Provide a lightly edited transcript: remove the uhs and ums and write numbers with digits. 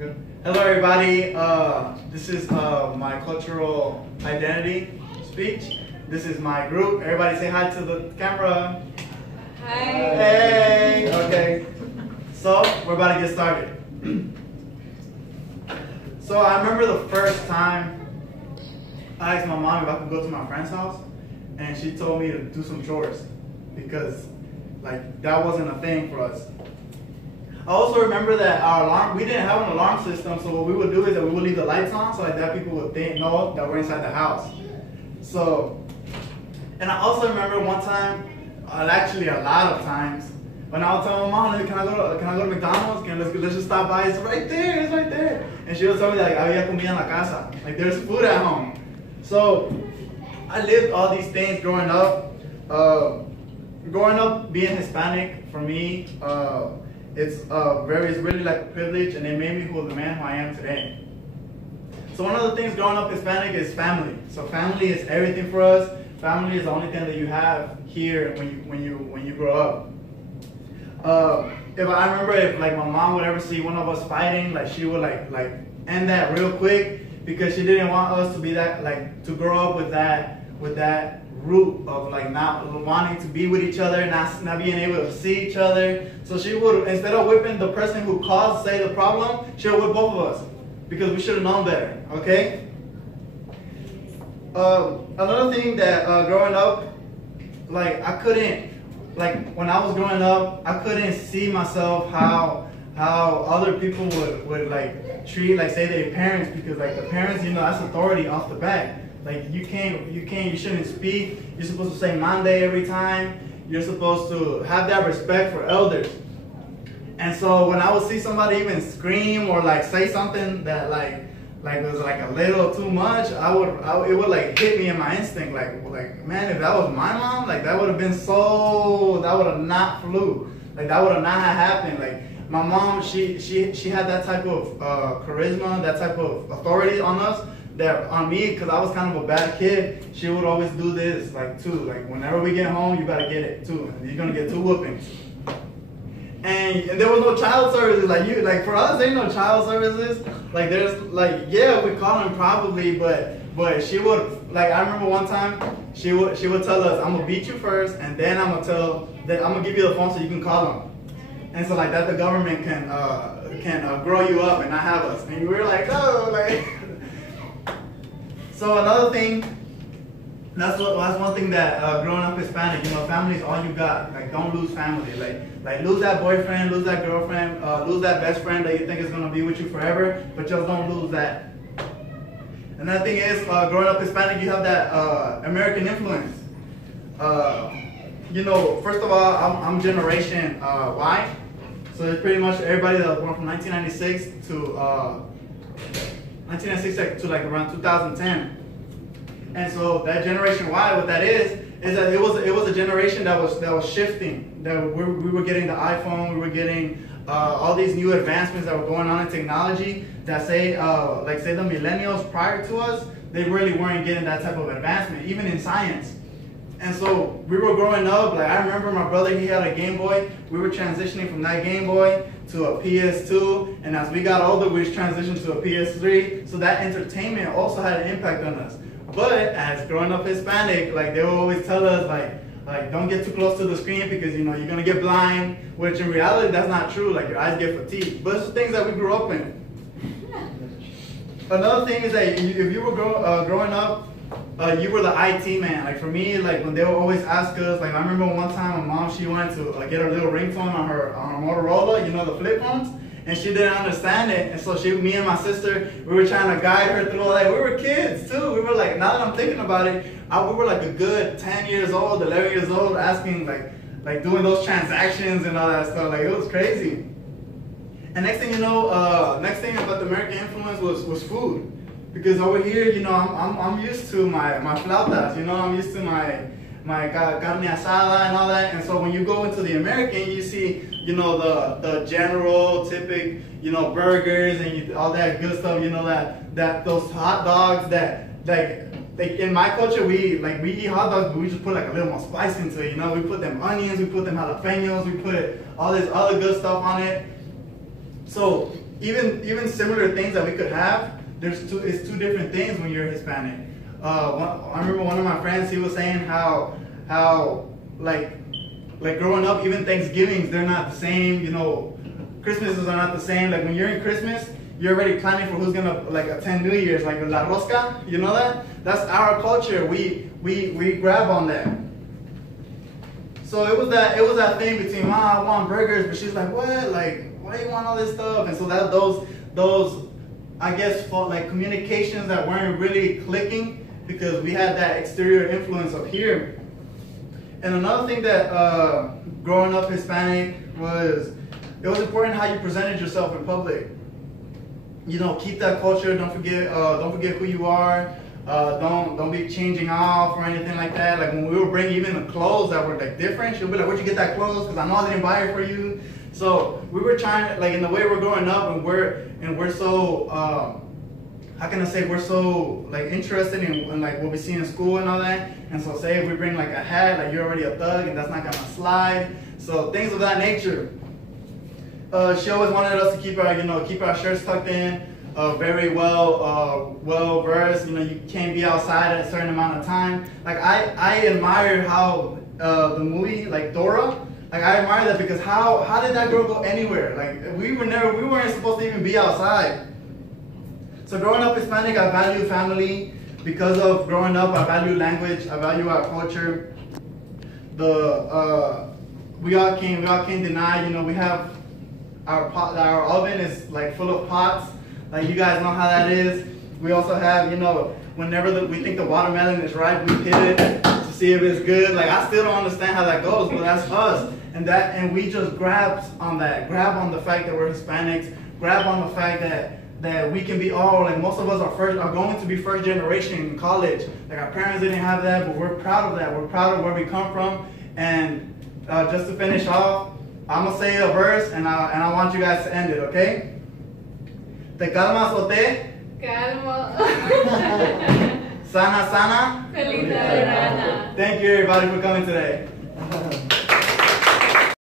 Good. Hello, everybody. This is my cultural identity speech. This is my group. Everybody say hi to the camera. Hi. Hey. Okay. So we're about to get started. So I remember the first time I asked my mom if I could go to my friend's house, and she told me to do some chores because like that wasn't a thing for us. I also remember that our alarm, we didn't have an alarm system, so what we would do is that we would leave the lights on so like that people would know that we're inside the house. So, and I also remember one time, actually a lot of times, when I would tell my mom, can I go to McDonald's? Let's just stop by. It's right there. And she would tell me like, había comida en la casa. Like there's food at home. So I lived all these things growing up. Growing up being Hispanic for me, it's really like a privilege, and it made me the man who I am today. So one of the things growing up Hispanic is family. So family is everything for us. Family is the only thing that you have here when you grow up. If I remember, if like my mom would ever see one of us fighting, like she would like end that real quick because she didn't want us to be that to grow up with that root of like not wanting to be with each other, not being able to see each other. So she would, instead of whipping the person who caused, say, the problem, she would whip both of us because we should have known better. Okay. Another thing that growing up, like I couldn't, like when I was growing up, I couldn't see myself how other people would like treat, like say their parents, because like the parents, that's authority off the bat. Like you shouldn't speak. You're supposed to say Mande every time. You're supposed to have that respect for elders. And so when I would see somebody even scream or like say something that like was like a little too much, it would like hit me in my instinct. Like man, if that was my mom, like that would have not flew. Like that would have not happened. Like my mom, she had that type of charisma, that type of authority on us. That on me, because I was kind of a bad kid, she would always do this, like too. Like whenever we get home, you gotta get it too. You're gonna get 2 whoopings. And there was no child services. Like for us, there ain't no child services. Like there's like, yeah, we call them probably, but she would, like I remember one time she would tell us, I'm gonna beat you first, and then I'm gonna give you the phone so you can call them. And so like that the government can grow you up and not have us. And we were like, no, like. So another thing, that's one thing that growing up Hispanic, family is all you got. Like don't lose family. Like lose that boyfriend, lose that girlfriend, lose that best friend that you think is gonna be with you forever, but just don't lose that. Another thing is, growing up Hispanic, you have that American influence. First of all, I'm Generation Y, so it's pretty much everybody that was born from 1996 to 1996 to like around 2010. And so that Generation Y, what that is that it was a generation that was shifting. That we were getting the iPhone, we were getting all these new advancements that were going on in technology. That say the millennials prior to us, they really weren't getting that type of advancement, even in science. And so we were growing up. Like I remember my brother, he had a Game Boy. We were transitioning from that Game Boy to a PS2, and as we got older, we transitioned to a PS3. So that entertainment also had an impact on us. But as growing up Hispanic, like they would always tell us, like don't get too close to the screen because you're gonna get blind. Which in reality, that's not true. Like your eyes get fatigued. But it's the things that we grew up in. Another thing is that if you were growing up, you were the IT man. Like for me, like when they would always ask us, like I remember one time my mom, she wanted to get her little ringtone on her Motorola, the flip phones, and she didn't understand it. And so me and my sister, we were trying to guide her through. Like we were kids too. We were like, now that I'm thinking about it, we were like a good 10 years old, 11 years old, asking like doing those transactions and all that stuff. Like it was crazy. And next thing you know, next thing about the American influence was food. Because over here, I'm used to my flautas, I'm used to my carne asada and all that. And so when you go into the American, you see, the general, typical, burgers and all that good stuff, that those hot dogs that, like in my culture, we eat hot dogs, but we just put like a little more spice into it, We put them onions, we put them jalapenos, we put all this other good stuff on it. So even similar things that we could have, it's two different things when you're Hispanic. I remember one of my friends, he was saying how like growing up, even Thanksgivings, they're not the same, you know, Christmases are not the same. Like when you're in Christmas, you're already planning for who's gonna like attend New Year's, like La Rosca, you know that? That's our culture. We grab on that. So it was that thing between, I want burgers, but she's like, what? Like, why do you want all this stuff? And so that those I guess like communications that weren't really clicking because we had that exterior influence up here. And another thing that growing up Hispanic was, it was important how you presented yourself in public. You know, keep that culture. Don't forget who you are. Don't be changing off or anything like that. Like when we would bring even the clothes that were like different, she'll be like, "Where'd you get that clothes? Because I know I didn't buy it for you." So we were trying, like in the way we're growing up, and we're so how can I say, we're so like interested in like what we see in school and all that. And so say if we bring like a hat, like you're already a thug, and that's not gonna slide. So things of that nature. She always wanted us to keep our shirts tucked in, very well versed. You know, you can't be outside at a certain amount of time. Like I admire how the movie like Dora. Like I admire that because how did that girl go anywhere? Like we weren't supposed to even be outside. So growing up Hispanic, I value family. Because of growing up, I value language. I value our culture. We all can't deny. You know, we have our oven is like full of pots. Like you guys know how that is. We also have, you know, whenever we think the watermelon is ripe, we hit it to see if it's good. Like I still don't understand how that goes, but that's us. And we just grab on the fact that we're Hispanics, grab on the fact that we can be all, like most of us are going to be first generation in college. Like our parents didn't have that, but we're proud of that. We're proud of where we come from. And just to finish off, I'm gonna say a verse, and I want you guys to end it, okay? Te calmas o te Calmo. sana. Feliz Navidad. Thank you everybody for coming today.